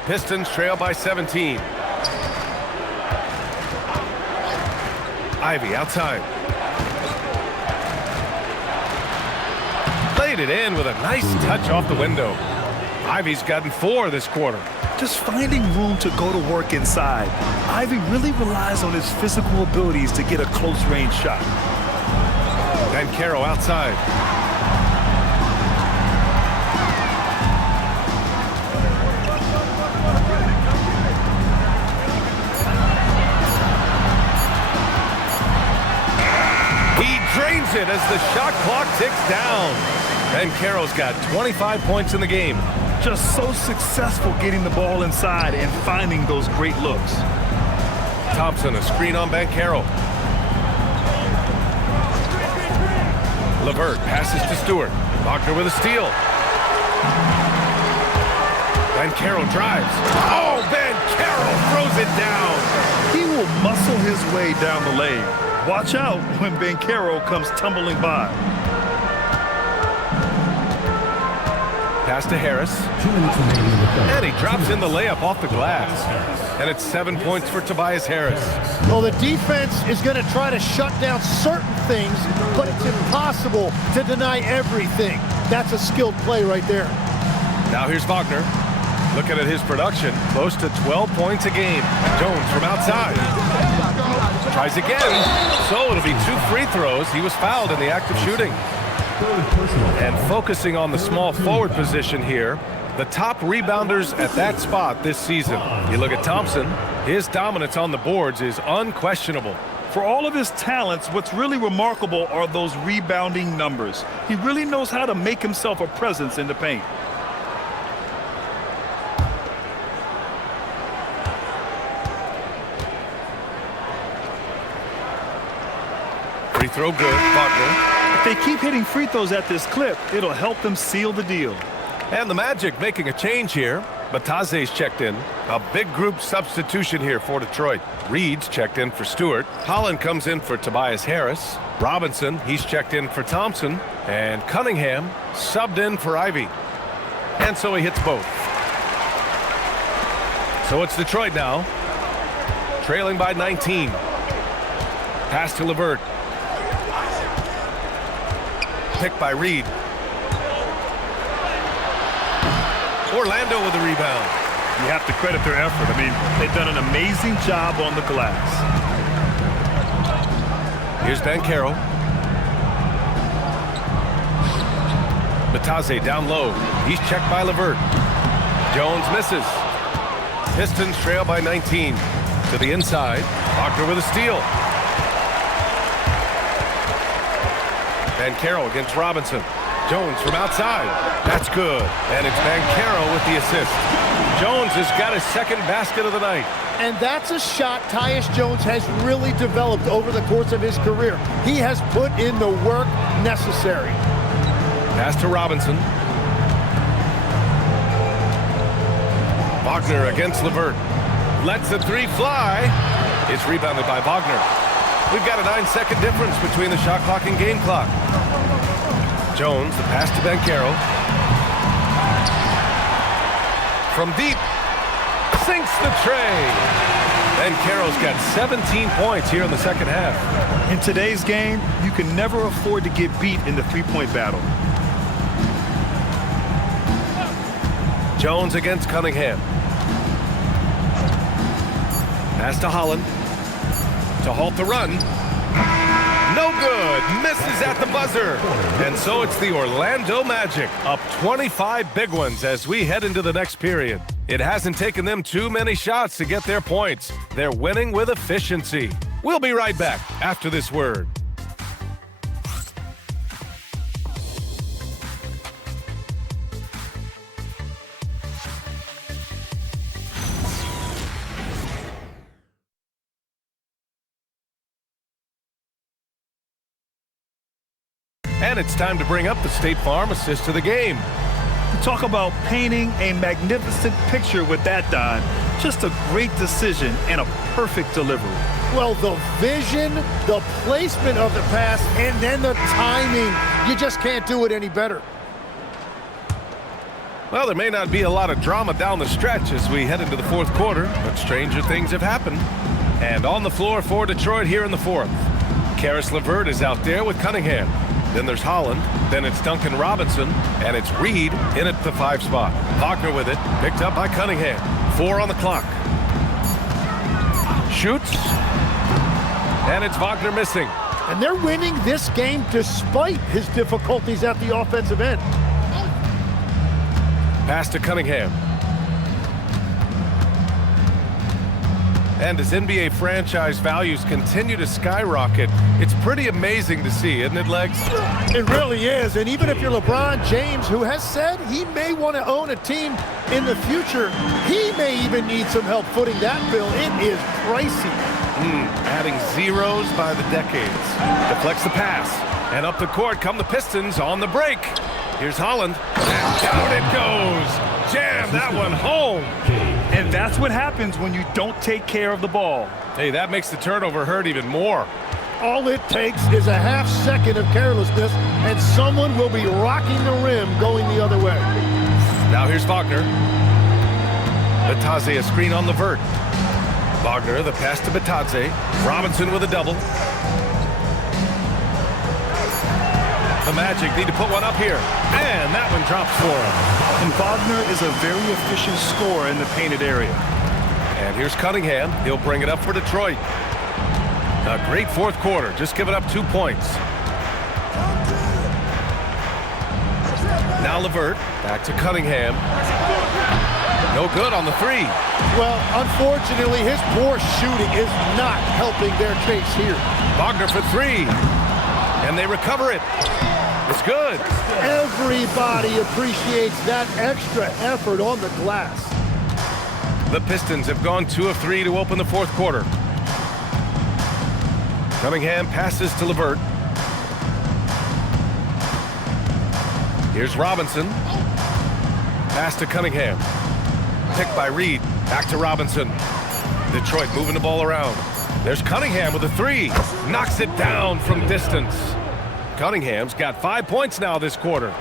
Pistons trail by 17. Ivy outside. Laid it in with a nice touch off the window. Ivy's gotten 4 this quarter. Just finding room to go to work inside. Ivy really relies on his physical abilities to get a close-range shot. Banchero outside. He drains it as the shot clock ticks down. Banchero's got 25 points in the game. Just so successful getting the ball inside and finding those great looks. Thompson, a screen on Banchero. LeVert passes to Stewart. Wagner with a steal. Banchero drives. Oh, Banchero throws it down. He will muscle his way down the lane. Watch out when Banchero comes tumbling by. Pass to Harris. And he drops in the layup off the glass. And it's 7 points for Tobias Harris. Well, the defense is going to try to shut down certain things, but it's impossible to deny everything. That's a skilled play right there. Now here's Wagner. Looking at his production, close to 12 points a game. Jones from outside. Tries again. So it'll be 2 free throws. He was fouled in the act of shooting. And focusing on the small forward position here, the top rebounders at that spot this season. You look at Thompson, his dominance on the boards is unquestionable. For all of his talents, what's really remarkable are those rebounding numbers. He really knows how to make himself a presence in the paint. Free throw good, Wagner. If they keep hitting free throws at this clip, it'll help them seal the deal. And the Magic making a change here. Bataze's checked in. A big group substitution here for Detroit. Reed's checked in for Stewart. Holland comes in for Tobias Harris. Robinson, he's checked in for Thompson. And Cunningham subbed in for Ivy. And so he hits both. So it's Detroit now, trailing by 19. Pass to LeVert. Picked by Reed. Orlando with the rebound. You have to credit their effort. I mean, they've done an amazing job on the glass. Here's Banchero. Bataze down low. He's checked by LeVert. Jones misses. Pistons trail by 19. To the inside. Wagner with a steal. Banchero against Robinson. Jones from outside. That's good. And it's Banchero with the assist. Jones has got his second basket of the night. And that's a shot Tyus Jones has really developed over the course of his career. He has put in the work necessary. Pass to Robinson. Wagner against LeVert. Lets the three fly. It's rebounded by Wagner. We've got a 9-second difference between the shot clock and game clock. Jones, the pass to Banchero. From deep. Sinks the tray. Banchero's got 17 points here in the second half. In today's game, you can never afford to get beat in the three-point battle. Jones against Cunningham. Pass to Holland. To halt the run. No good. Misses at the buzzer. And so it's the Orlando Magic up 25 big ones as we head into the next period. It hasn't taken them too many shots to get their points. They're winning with efficiency. We'll be right back after this word. And it's time to bring up the State Farm assist to the game. Talk about painting a magnificent picture with that dime. Just a great decision and a perfect delivery. Well, the vision, the placement of the pass, and then the timing. You just can't do it any better. Well, there may not be a lot of drama down the stretch as we head into the fourth quarter, but stranger things have happened. And on the floor for Detroit here in the fourth. Karis LeVert is out there with Cunningham. Then there's Holland. Then it's Duncan Robinson. And it's Reed in at the 5 spot. Wagner with it. Picked up by Cunningham. 4 on the clock. Shoots. And it's Wagner missing. And they're winning this game despite his difficulties at the offensive end. Pass to Cunningham. And as NBA franchise values continue to skyrocket, it's pretty amazing to see, isn't it, Legs? It really is. And even if you're LeBron James, who has said he may want to own a team in the future, he may even need some help footing that bill. It is pricey. Adding zeros by the decades. Deflects the pass. And up the court come the Pistons on the break. Here's Holland. And down it goes. Jam that one home. And that's what happens when you don't take care of the ball. Hey, that makes the turnover hurt even more. All it takes is a half second of carelessness, and someone will be rocking the rim going the other way. Now here's Wagner. Bataze a screen on LeVert. Wagner, the pass to Bataze. Robinson with a double. The Magic need to put one up here. And that one drops for him. And Wagner is a very efficient scorer in the painted area. And here's Cunningham. He'll bring it up for Detroit. A great fourth quarter. Just giving up 2 points. Now LeVert. Back to Cunningham. No good on the 3. Well, unfortunately, his poor shooting is not helping their case here. Wagner for 3. And they recover it. It's good. Everybody appreciates that extra effort on the glass. The Pistons have gone 2 of 3 to open the fourth quarter. Cunningham passes to LeVert. Here's Robinson. Pass to Cunningham. Picked by Reed. Back to Robinson. Detroit moving the ball around. There's Cunningham with a three. Knocks it down from distance. Cunningham's got 5 points now this quarter.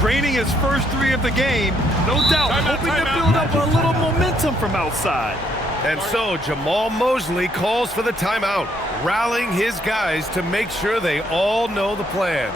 Draining his first three of the game, no doubt, hoping to build up a little momentum from outside. And so Jamal Mosley calls for the timeout, rallying his guys to make sure they all know the plan.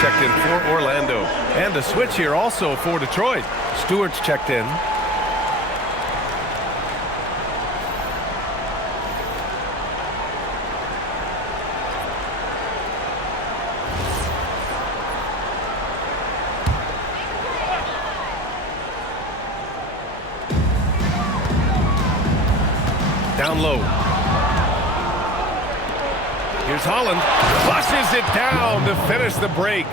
Checked in for Orlando. And a switch here also for Detroit. Stewart's checked in. Down low. Here's Holland. Flushes it down to finish the break.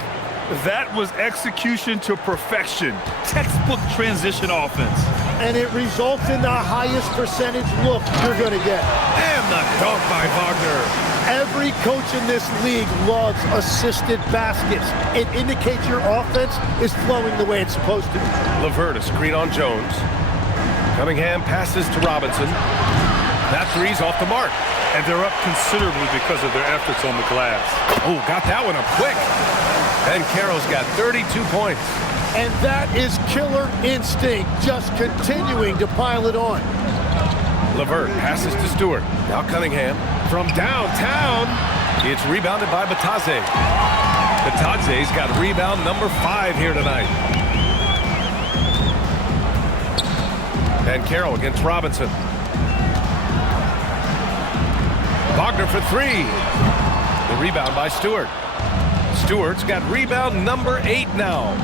That was execution to perfection. Textbook transition offense. And it results in the highest percentage look you're going to get. And the dunk by Wagner. Every coach in this league loves assisted baskets. It indicates your offense is flowing the way it's supposed to. LeVert, a screen on Jones. Cunningham passes to Robinson. That three's off the mark. And they're up considerably because of their efforts on the glass. Oh, got that one up quick. Ben Carroll's got 32 points. And that is killer instinct, just continuing to pile it on. LeVert passes to Stewart. Now Cunningham from downtown. It's rebounded by Batadze. Batadze's got rebound number 5 here tonight. Ben Carroll against Robinson. Wagner for 3. The rebound by Stewart. Stewart's got rebound number 8 now.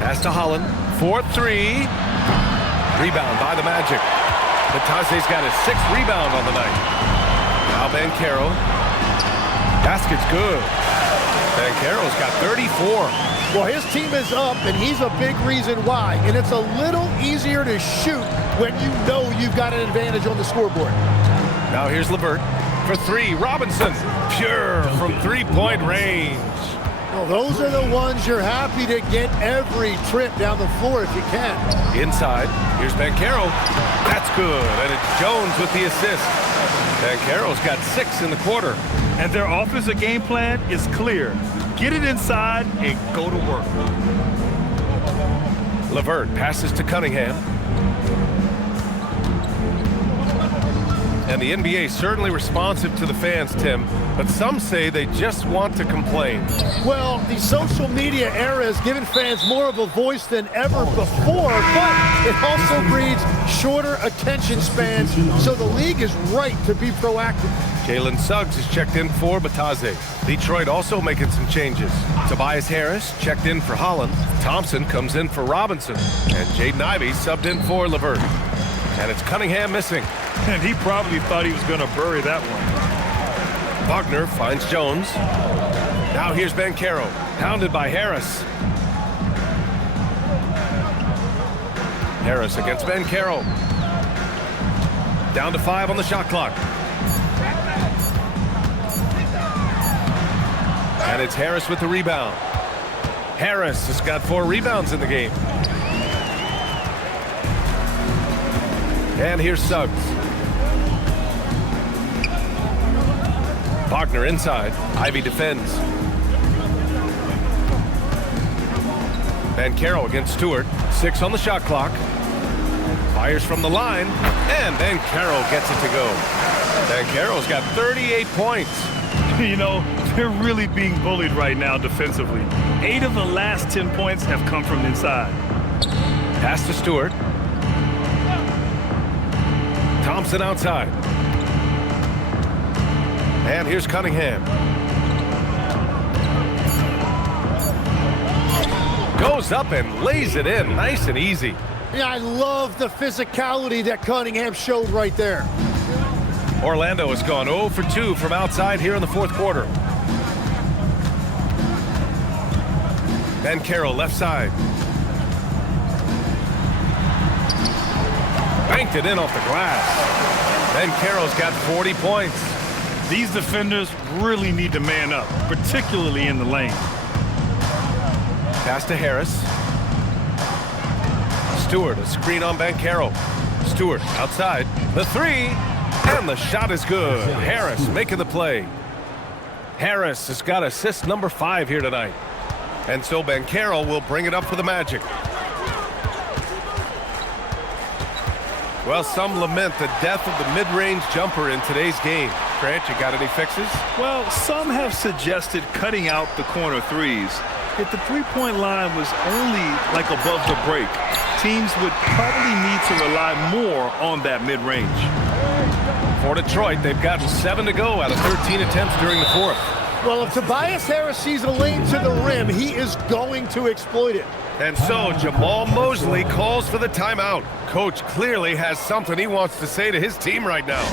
Pass to Holland for 3. Rebound by the Magic. Batadze's got his 6th rebound on the night. Now Ben Carroll. Basket's good. Ben Carroll's got 34. Well, his team is up, and he's a big reason why. And it's a little easier to shoot when you know you've got an advantage on the scoreboard. Now here's LeVert for 3. Robinson, pure from three-point range. Well, those are the ones you're happy to get every trip down the floor if you can. Inside, here's Ben Carroll. That's good, and it's Jones with the assist. Ben Carroll's got 6 in the quarter. And their offensive game plan is clear. Get it inside and go to work. LeVert passes to Cunningham. And the NBA certainly responsive to the fans, Tim, but some say they just want to complain. Well, the social media era has given fans more of a voice than ever before, but it also breeds shorter attention spans, so the league is right to be proactive. Jalen Suggs is checked in for Batadze. Detroit also making some changes. Tobias Harris checked in for Holland. Thompson comes in for Robinson. And Jaden Ivey subbed in for LeVert. And it's Cunningham missing. And he probably thought he was going to bury that one. Wagner finds Jones. Now here's Ben Carroll, pounded by Harris. Harris against Ben Carroll. Down to 5 on the shot clock. And it's Harris with the rebound. Harris has got 4 rebounds in the game. And here's Suggs. Wagner inside. Ivy defends. Banchero against Stewart. 6 on the shot clock. Fires from the line. And Banchero gets it to go. Banchero's got 38 points. You know, they're really being bullied right now defensively. 8 of the last 10 points have come from inside. Pass to Stewart. Thompson outside. And here's Cunningham. Goes up and lays it in, nice and easy. Yeah, I love the physicality that Cunningham showed right there. Orlando has gone 0 for 2 from outside here in the 4th quarter. Banchero left side. Banked it in off the glass. Banchero's got 40 points. These defenders really need to man up, particularly in the lane. Pass to Harris. Stewart, a screen on Banchero. Stewart outside. The 3, and the shot is good. Harris making the play. Harris has got assist number 5 here tonight. And so Banchero will bring it up for the Magic. Well, some lament the death of the mid-range jumper in today's game. Grant, you got any fixes? Well, some have suggested cutting out the corner threes. If the three-point line was only like above the break, teams would probably need to rely more on that mid-range. For Detroit, they've gotten 7 to go out of 13 attempts during the 4th. Well, if Tobias Harris sees a lane to the rim, he is going to exploit it. And so Jamal Mosley calls for the timeout. Coach clearly has something he wants to say to his team right now.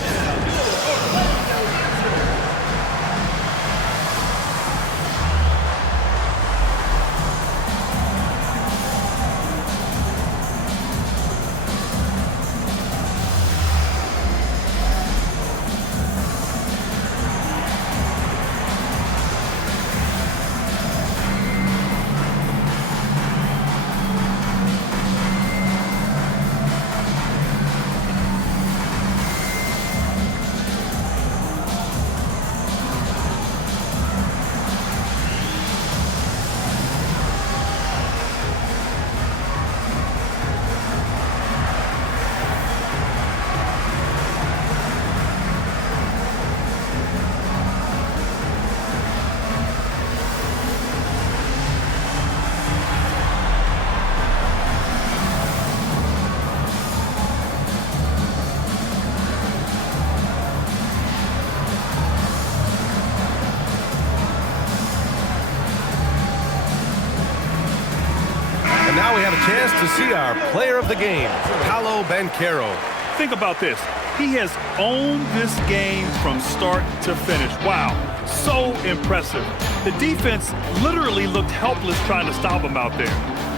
And now we have a chance to see our player of the game, Paolo Banchero. Think about this. He has owned this game from start to finish. Wow, so impressive. The defense literally looked helpless trying to stop him out there.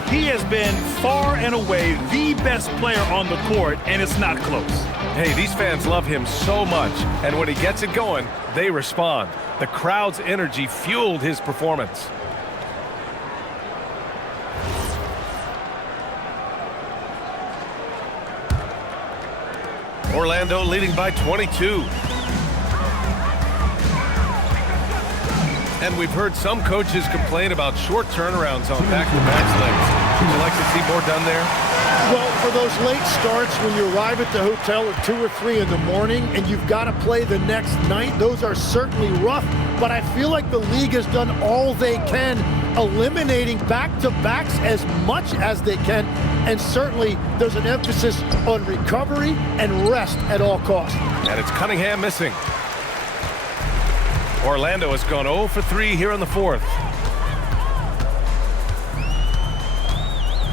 He has been far and away the best player on the court, and it's not close. Hey, these fans love him so much, and when he gets it going, they respond. The crowd's energy fueled his performance. Orlando leading by 22. And we've heard some coaches complain about short turnarounds on back-to-back legs. Would you like to see more done there? Well, for those late starts when you arrive at the hotel at 2 or 3 in the morning and you've got to play the next night, those are certainly rough. But I feel like the league has done all they can, eliminating back-to-backs as much as they can. And certainly there's an emphasis on recovery and rest at all costs. And it's Cunningham missing. Orlando has gone 0 for 3 here in the 4th.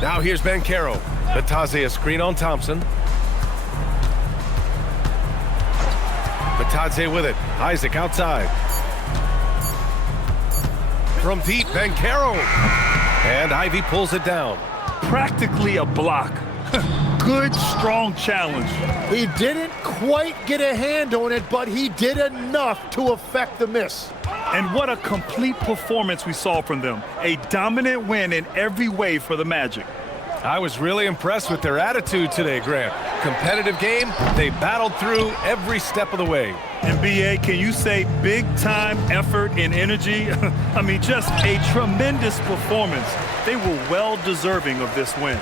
Now here's Banchero. Batadze a screen on Thompson. Batadze with it. Isaac outside. From deep, Banchero. And Ivy pulls it down. Practically a block. Good, strong challenge. He didn't quite get a hand on it, but he did enough to affect the miss. And what a complete performance we saw from them. A dominant win in every way for the Magic. I was really impressed with their attitude today, Grant. Competitive game, they battled through every step of the way. And BA, can you say big time effort and energy? I mean, just a tremendous performance. They were well deserving of this win.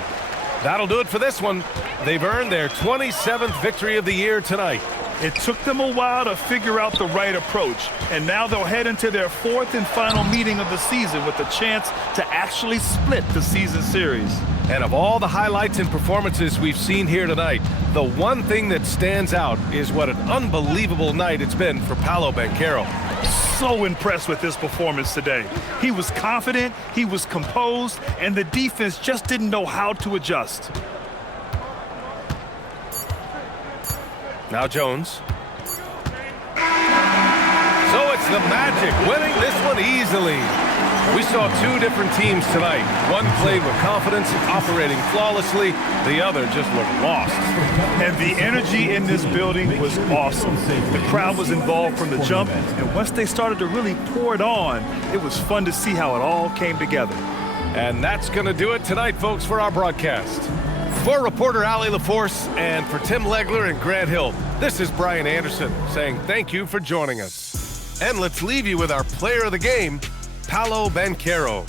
That'll do it for this one. They've earned their 27th victory of the year tonight. It took them a while to figure out the right approach, and now they'll head into their fourth and final meeting of the season with a chance to actually split the season series. And of all the highlights and performances we've seen here tonight, the one thing that stands out is what an unbelievable night it's been for Paolo Banchero. So impressed with his performance today. He was confident, he was composed, and the defense just didn't know how to adjust. Now Jones. So it's the Magic winning this one easily. We saw two different teams tonight. One played with confidence, operating flawlessly. The other just looked lost. And the energy in this building was awesome. The crowd was involved from the jump, and once they started to really pour it on, it was fun to see how it all came together. And that's going to do it tonight, folks, for our broadcast. For reporter Allie LaForce and for Tim Legler and Grant Hill, this is Brian Anderson saying thank you for joining us. And let's leave you with our player of the game, Paolo Banchero.